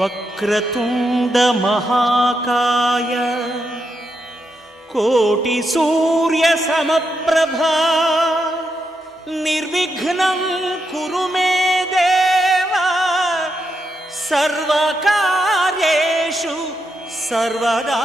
వక్రతుండ మహాకాయ కోటి సూర్య సమప్రభా నిర్విఘ్నం కురు మే దేవ సర్వకార్యేషు సర్వదా.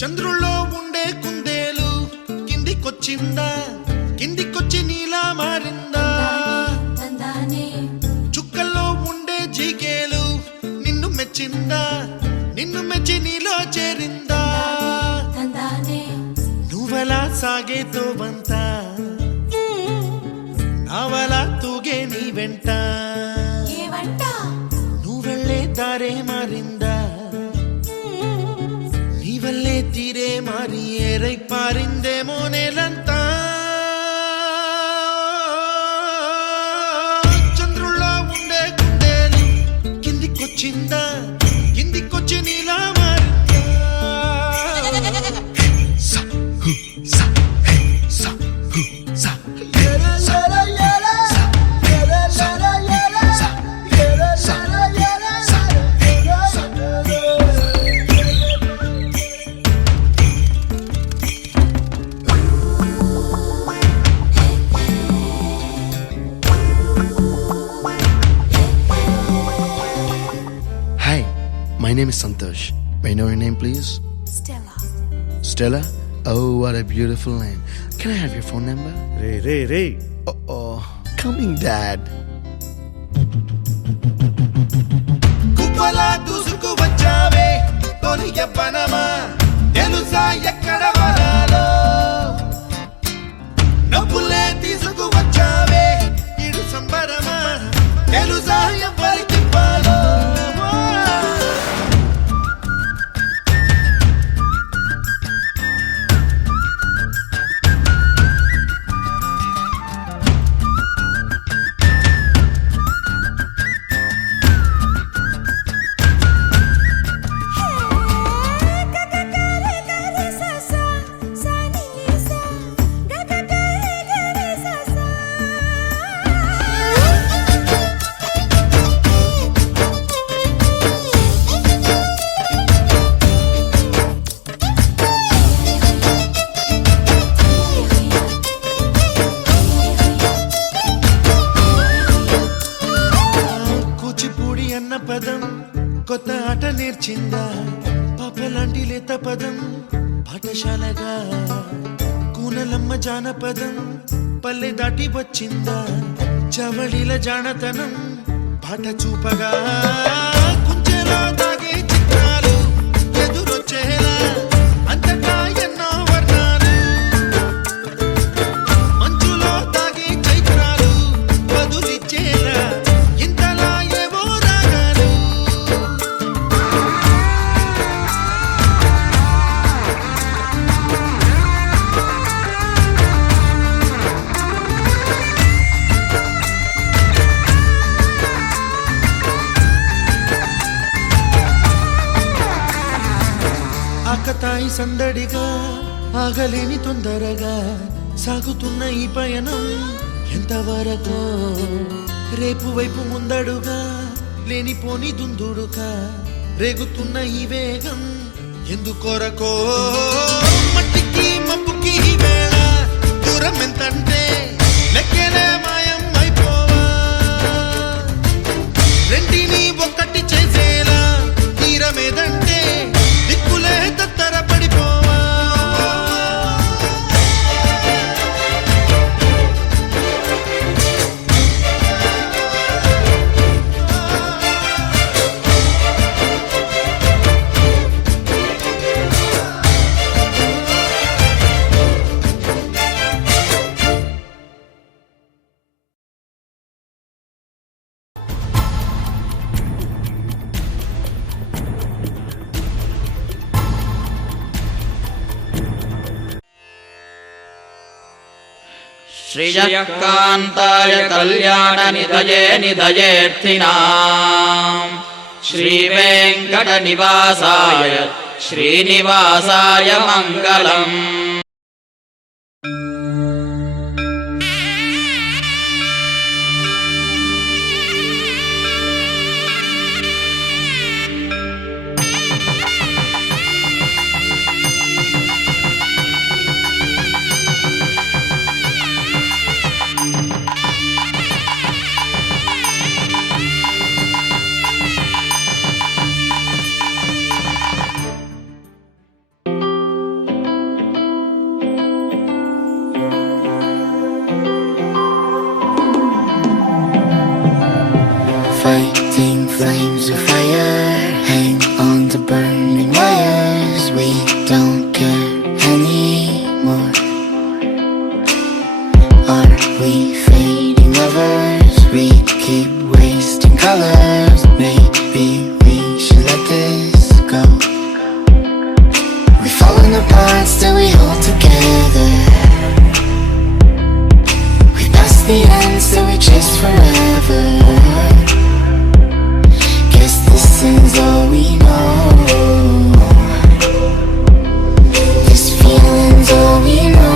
చంద్రుల్లో ఉండే కుందేలు కిందికొచ్చిందా, కిందికొచ్చి నీలా మారిందా? చుక్కల్లో ఉండే జీకేలు నిన్ను మెచ్చిందా, నిన్ను మెచ్చి నీలో చేరిందా? నువ్వలా సాగే తోవంత నావలా తూగే నీ వెంట, నువ్వెళ్ళే దారే మారిందా, నీవల్లే తీరే మారి ఏరై పారిందేమో నేలంతా. చంద్రుల్లో ఉండే కుందేలు కిందికొచ్చిందా, కిందికొచ్చి నీలా మారిందా? సా హు సా హే సా హు సా My name is Santosh. May I know your name, please? Stella. Stella? Oh, what a beautiful name. Can I have your phone number? Ray. Oh, coming, Dad. కుప్పలా దూసుకు వచ్చావే తొలి యవ్వనమా, తెలుసా ఎక్కడ వరాలో? నవ్వులే తీసుకు వచ్చావే ఇడు సంబరమా, తెలుసా ఎవ్వరికి పాలో? పదం కొత్త ఆట నేర్చిందా, పాపలాంటి లేత పదం పాఠశాలగా, కూనలమ్మ జానపదం పల్లె దాటి వచ్చిందా, చవళిల జానతనం పాట చూపగా, కుంచెలో దాగే చిత్రాలు ఎదురొచ్చేలా అంతటా ఎన్నో వర్ణాలు, మంచులో దాగే చైత్రాలు బదులిచ్చేలా ఇంతలా ఏవో రాగాలు. ఆకతాయి సందడిగా ఆగలేని తొందరగా సాగుతున్న ఈ పయనం ఎంతవరకో, రేపు వైపు ముందడుగా లేనిపోని దుందుడుగా రేగుతున్న ఈ వేగం ఎందుకొరకో, మట్టికి మబ్బుకి వేళ దూరం ఎంతంటే లెక్కలే మాయం అయిపోవా, రెండిని ఒక్కటి చేసేలా తీరమేదంటే దిక్కులే తత్తర పడిపోవా. श्रियः कान्ताय कल्याणनिधये निधयेऽर्थिनाम् श्रीवेङ्कटनिवासाय श्रीनिवासाय मङ्गलम्। Fighting flames of fire, hang on to burning wires. We don't care anymore. Are we fading lovers? We keep wasting colors. Maybe we should let this go. We've fallen apart, still we hold together. We pass the end, still we chase forever. This is all we know. This feeling's all we know.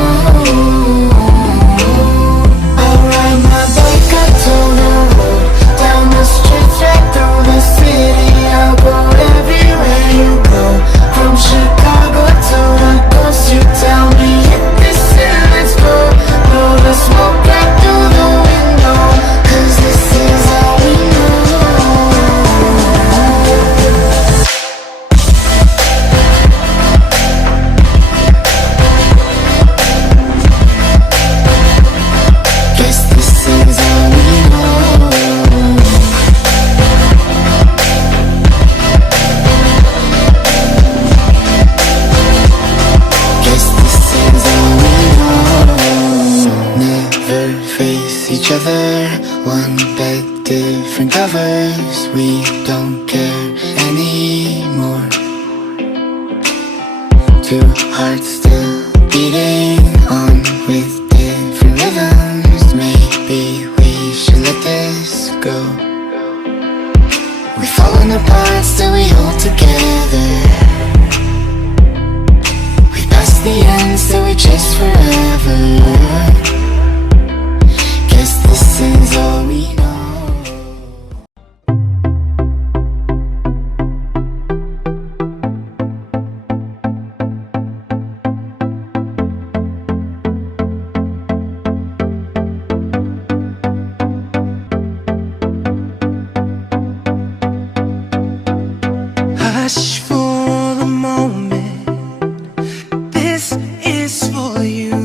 I'll ride my bike up to the road, down the streets, right through the city. I'll go everywhere you go, from Chicago to the coast. You tell me hit this and let's go. Blow the smoke right through the window, 'cause this is all we know. Other one bed, different covers. We don't care anymore. Two hearts still beating on with different rhythms. Maybe we should let this go. We've fallen apart, still we hold together. We pass the end, still we chase forever. This is all we know. Hush for a moment, this is for you.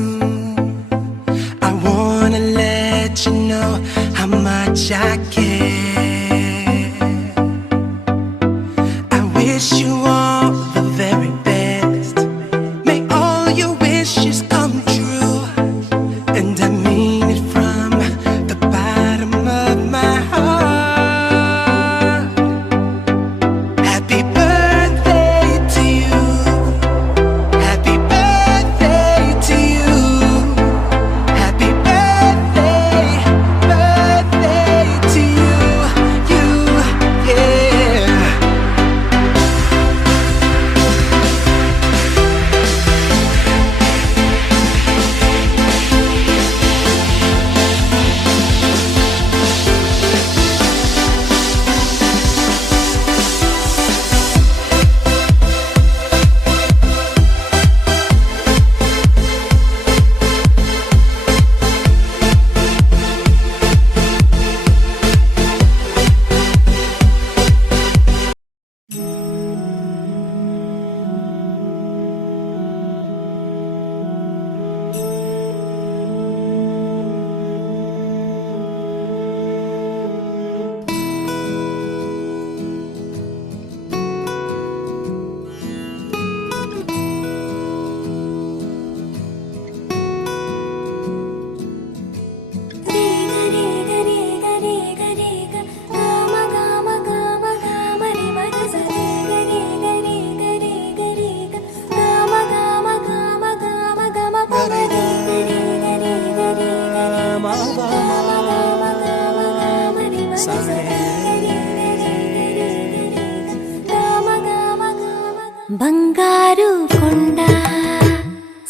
బంగారు కొండ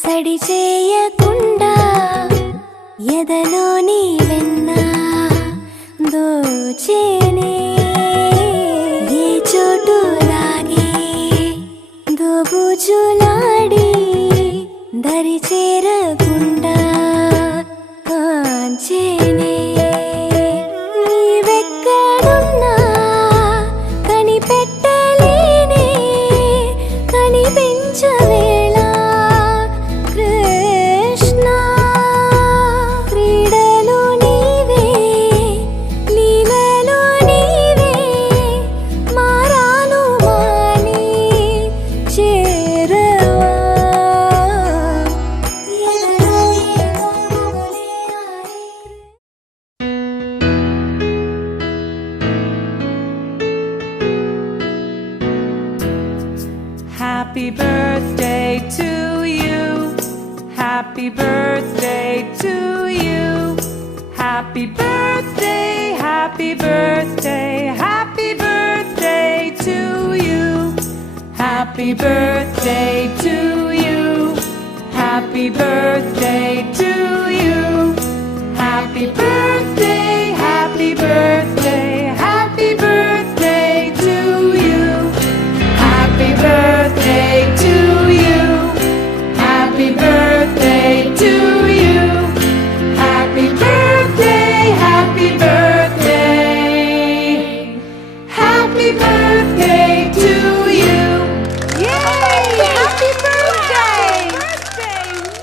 సడి చేయకుండా ఎదలోని వెన్న దోచేనే ఏ చోటు లాగే దోబుజులాడి దరి చేరకుండా కాంచేనే నీవెక్కడున్నా కనిపెట్టలేనే కనిపించవేళ కృష్ణ క్రీడలో నీవే లీలలో నీవే మారాను మాని చేరవా ఎదలో ఏమో మొగలే ఆరే Happy birthday to you. Happy birthday to you. Happy birthday, happy birthday, happy birthday to you. Happy birthday to you. Happy birthday to you. Happy birthday, happy birthday, happy birthday to you. Happy birthday to you. Happy birthday to you. Happy birthday, happy birthday. Happy birthday to you. Yay! Happy birthday!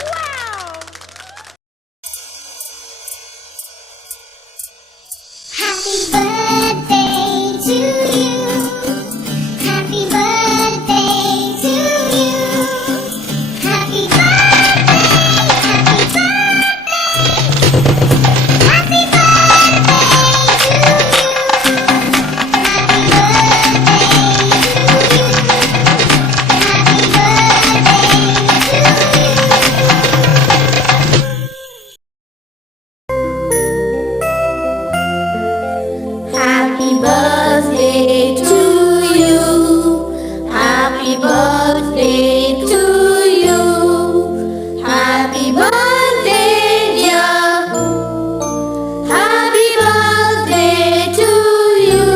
Wow! Happy birthday to you. Happy birthday to you. Happy birthday, happy birthday. Happy birthday to you. Happy birthday to you. Happy birthday to you. Happy birthday to you. Happy birthday, dear. Happy birthday to you.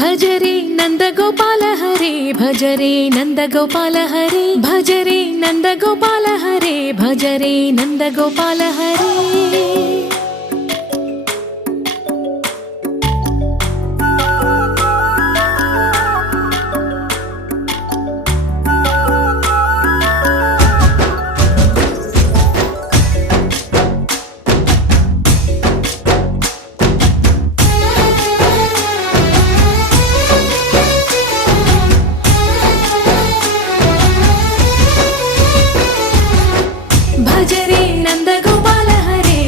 भजरे Nandagopal हरे भजरे नन्दगोपाल हरे भजरे नन्दगोपाल हरे भजरे नन्दगोपाल हरे भजरे नन्दगोपाल हरे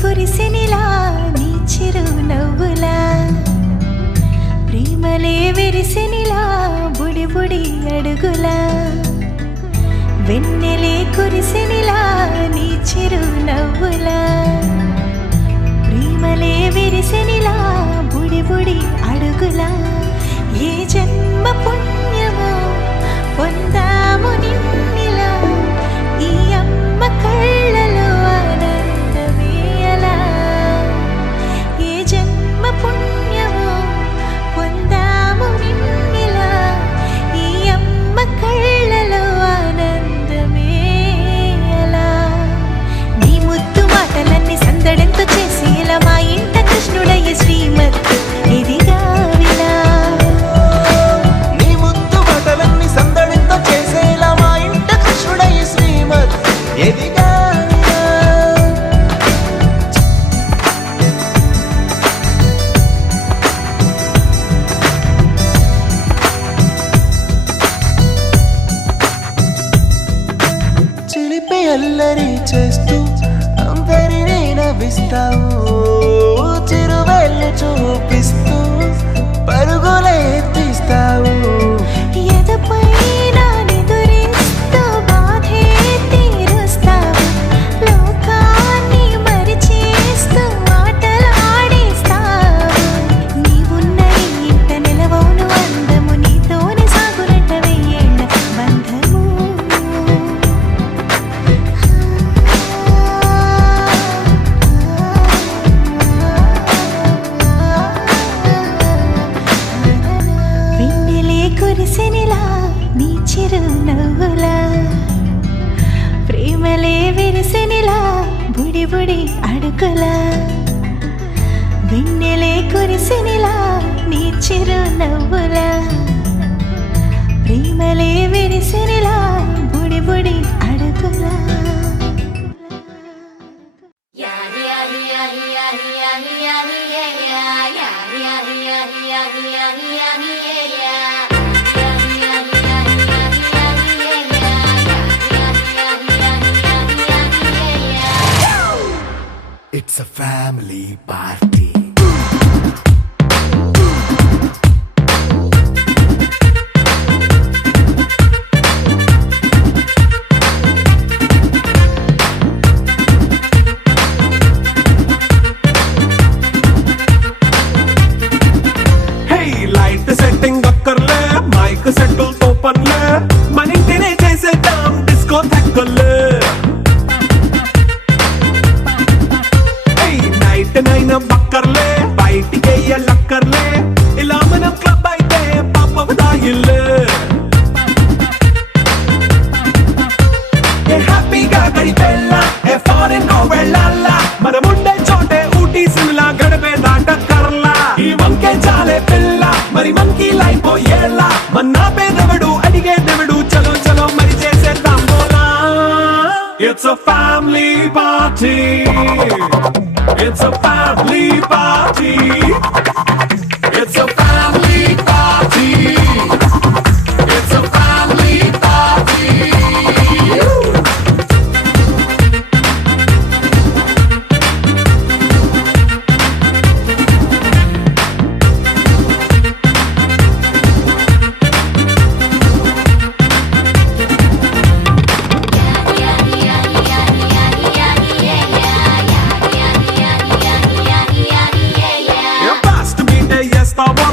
కురిసినిలా నీ చిరు నవ్వులా ప్రేమలే విరిసినిలా బుడి బుడి అడుగులా వెన్నెలే కురిసినిలా నీ చిరు నవ్వులా ప్రేమలే విరిసినిలా బుడి బుడి అడుగులా ఏ జన్మ పుణ్యమో పొందాము నిన్నిలా ఈ అమ్మ కళ్ళలో ఆనందమే అలా ఏ జన్మ పుణ్యమో పొందాము నిన్నిలా ఈ అమ్మ కళ్ళలో ఆనందమే అలా నీ ముద్దు మాటలన్నీ సందడంతో చేసి ఇలా మా ఇంట కృష్ణుడయ్య శ్రీమత్ ఇదిగా విలా నీ ముద్దు మాటలన్నీ సందడితో చేసేలా మా ఇంట కృష్ణుడయ్య శ్రీమత్ ఎదిగా చిలిపి అల్లరి చేస్తూ అందరినీ నవ్విస్తావు చిరువెళ్ళు చూపిస్తూ పరుగులే తీస్తావు ఎదపై నా నిదురిస్తూ బాధే తీరుస్తావు లోకాన్ని మరిచేస్తూ ఆటలాడేస్తావు నీవున్న ఇంత నిలవవును అందము నీతోనే సాగునట వెయ్యేళ్ళ బంధము వెన్నెలే కురిసినిలా నీ చిరు నవ్వులా ప్రేమలే విరిసినిలా బుడి బుడి అడుగులా వెన్నెలే కురిసినిలా నీ చిరు నవ్వులా ప్రేమలే విరిసినిలా బుడి బుడి అడుగులా It's a family party. Hey, light setting అక్కర్లే మైక్ సెట్టుల్ తో పనులే మన ఇంటినే చేసేద్దాం డిస్కో థెక్కలే నైట్ నైన్ బక్కర్లే బయటికి లక్కర్లే ఇలా మనం క్లబ్ అయితే పాప దాయిల్లే హ్యాపీగా గడిపెళ్ళా ఏ ఫారెన్ నో వెళ్ళాలా మనం ఉండే చోటే ఊటీ సిమ్లా గడిపే దాటక్కర్లా ఈ వంకే చాలే పిల్ల మరి మనకి లైఫ్ పోయేలా మన్నా పేదవడు అడిగేదెవడు చలో చలో మరి చేసేద్దాం బోలా It's a family party. It's a family party. It's a family party. It's a family party.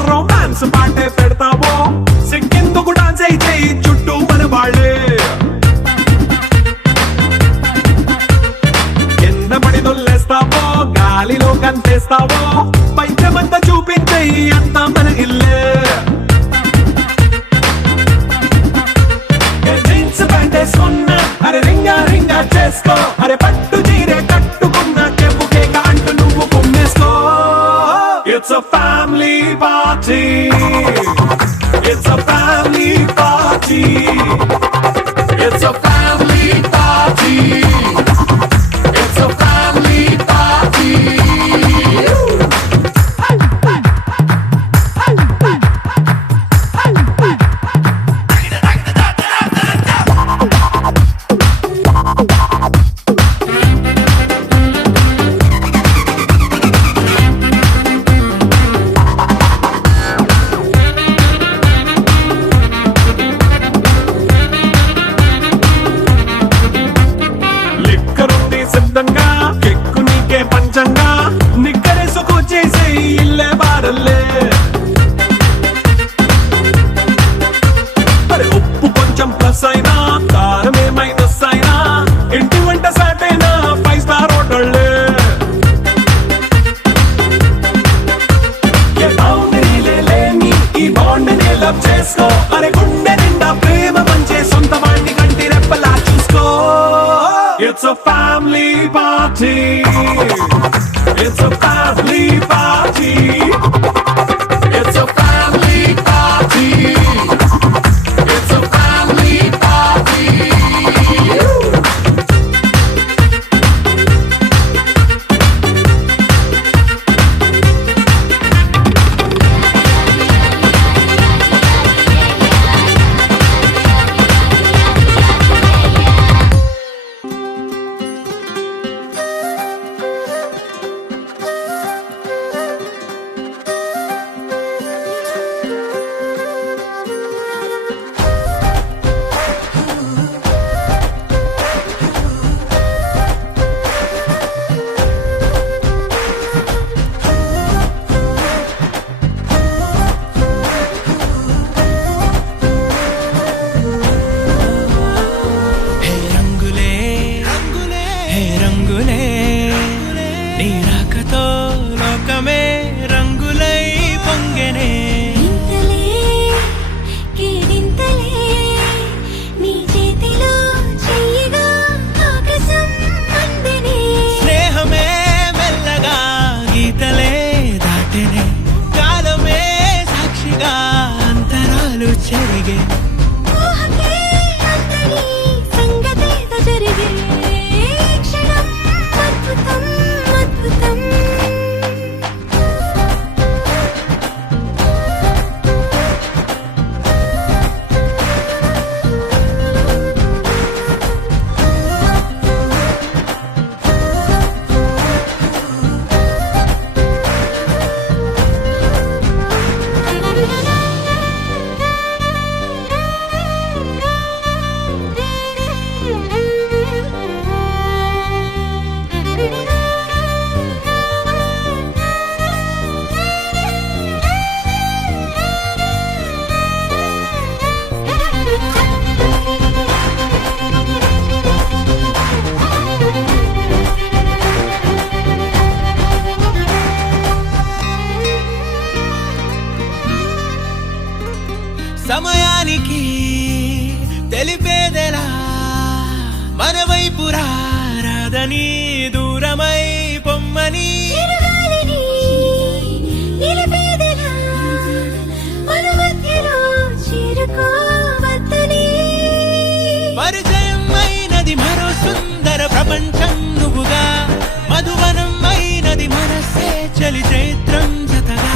Romance పాటే పెడతావో సిగ్గెందుకు డాన్స్ అయితే చుట్టూ మన వాళ్ళే కింద పడి దొల్లేస్తావో గాలిలో కంటేస్తావో పైచమంతా చూపించే అంతా మన ఇల్లే జీన్స్ ప్యాంట్ వేసుకున్నా అరే రింగా రింగా చేసుకో అరే పట్టు చీరే కట్టుకున్నా చెప్పు కేక అంటూ నువ్వు కుమ్మేసుకో It's a family party. It's a family party. It's a family party. It's a family party. సొంతంగా కెక్కు నీకే పంచంగా నిక్కరేసుకొచ్చేసే ఇల్లే బారల్లే మరి ఉప్పు కొంచెం ప్లస్ అయినా కారమే మైనస్ అయినా ఇంటి వంట సాటైనా 5 స్టార్ హోటళ్ళే ఈ బాండ్ ని లవ్ చేసుకో అరే గుండె నిండా ప్రేమ పంచే సొంత వాణ్ణి కంటి రెప్పలా చూసుకో It's a family party It's a family party It's a family party It's a family party సమయానికి తెలిపేదెలా మన వైపు రాదని దూరమై పొమ్మని పరిచయం అయినది మరో సుందర ప్రపంచం నువ్వుగా మధువనం అయినది మనసే చలి చైత్రం జతగా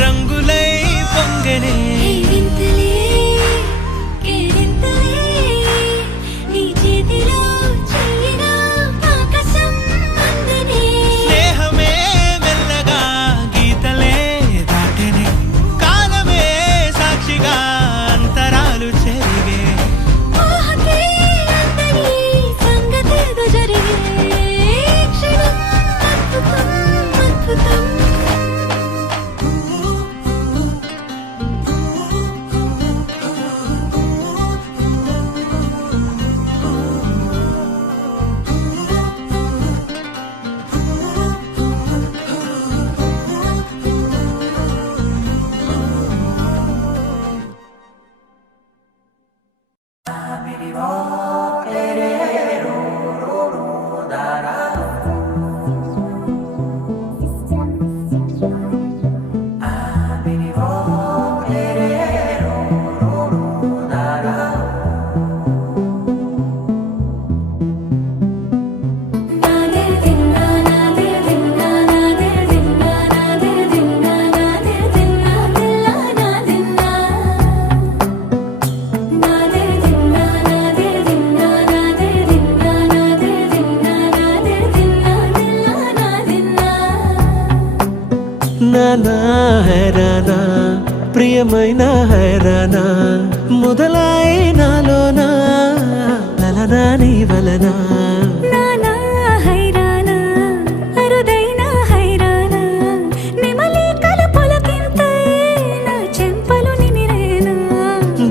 రంగులై పొంగనే స్నేహమే మెల్లగా గీతలే దాటనే కాలమే సాక్షిగా అంతరాలు చెరిగే హైరానా హైరానా ప్రియమైన హైరానా మొదలై నాలోనా లలనా నీ వలనా నానా హైరానా అరుదైన హైరానా నెమలి కలుపులకింతై నా చెంపలు నిమిరేనా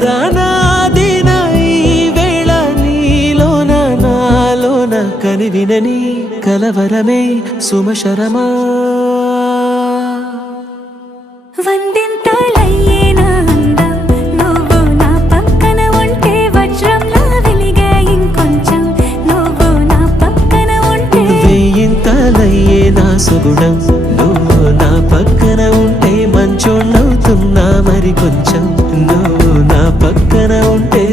దానాదిన ఈ వేళ నీలోన నాలోన కనివినని కలవరమే సుమశరమా వందింతలయ్యే నా అందం నువ్వు నా పక్కన ఉంటే వజ్రంలా వెలిగే ఇంకొంచెం నువ్వు నా పక్కన ఉంటే వేయింతలయ్యే నా సుగుణం నువ్వు నా పక్కన ఉంటే మంచోణ్ణవుతున్నా మరి కొంచెం నువ్వు నా పక్కన ఉంటే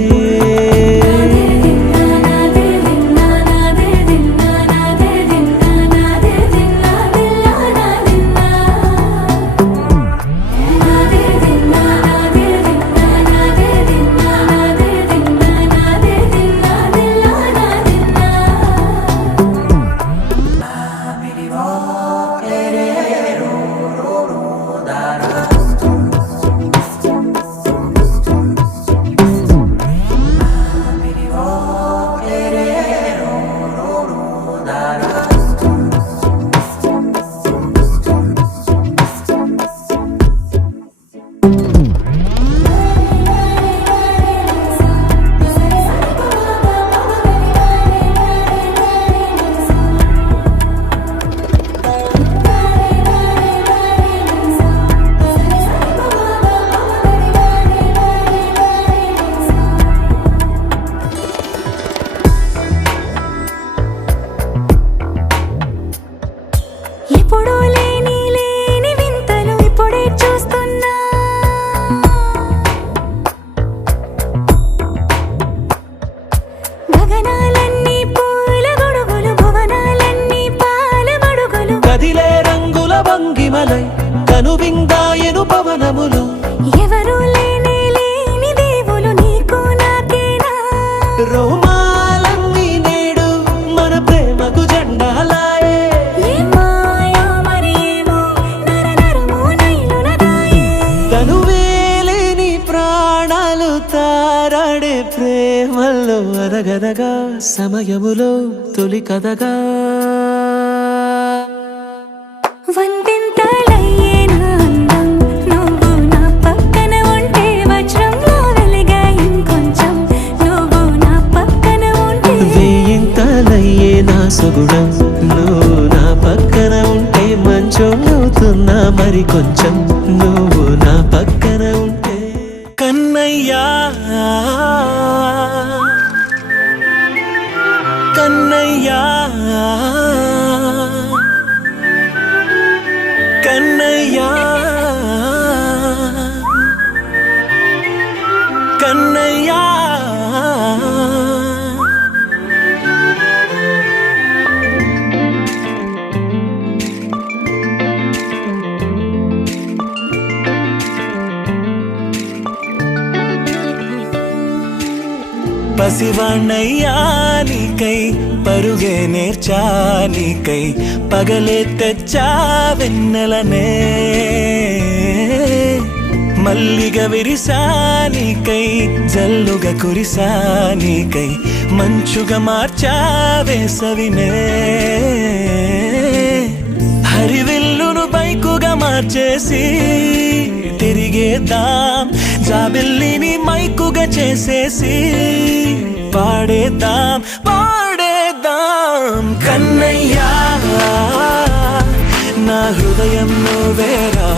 ఎప్పుడూ లేని వింతలు ఇప్పుడే చూస్తున్నా గగనాలన్నీ పూల గొడుగులు భువనాలన్నీ పాల మడుగులు కదిలే రంగుల భంగిమలై కనువిందాయను పవనములు ఎవరు లేని దేవులు నీకు నాకేనా రోమాలన్నీ నేడు మన ప్రేమకు జెండాలాయే ఏ మాయో మరి ఏమో నరనరమో నైలునదాయే కనువేలేని ప్రాణాలు తారాడే ప్రేమల్లో అనగనగా సమయములో తొలి కథగా వందింతలయ్యే నా అందం నువ్వు నా పక్కన ఉంటే వజ్రంలా వెలిగే ఇంకొంచెం నువ్వు నా పక్కన ఉంటే వేయింతలయ్యే నా సుగుణం నువ్వు నా పక్కన ఉంటే మంచోణ్ణవుతున్నా మరి కొంచెం నువ్వు నా పక్కన ఉంటే కన్నయ్యా కన్నయ్యా కన్నయ్యా కన్నయ్యా పసివాణ్ణయ్యా నీకై పరుగే నేర్చా నీకై పగలే తెచ్చా వెన్నెలనే మల్లిగ విరిసా నీకై జల్లుగా కురిసా నీకై మంచుగా మార్చా వేసవినే హరివిల్లును బైకుగా మార్చేసి తిరిగేద్దాం జాబిల్లిని మైకుగా చేసేసి పాడేద్దాం పాడేద్దాం కన్నయ్యా నా హృదయం నువ్వేరా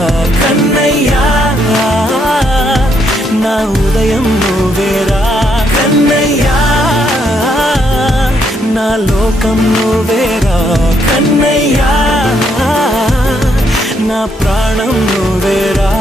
కన్నయ్యా నా ఉదయం నువ్వేరా కన్నయ్యా నా లోకం నువ్వేరా కన్నయ్యా నా ప్రాణం నువ్వేరా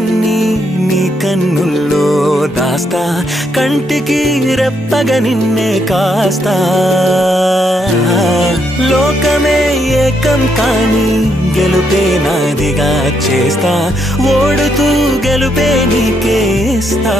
నిజమన్నీ నీ కన్నుల్లో దాస్తా కంటికి రెప్పగ నిన్నే కాస్తా లోకమే ఏకం కాని గెలుపే నాదిగా చేస్తా ఓడుతూ గెలుపే నీకేస్తా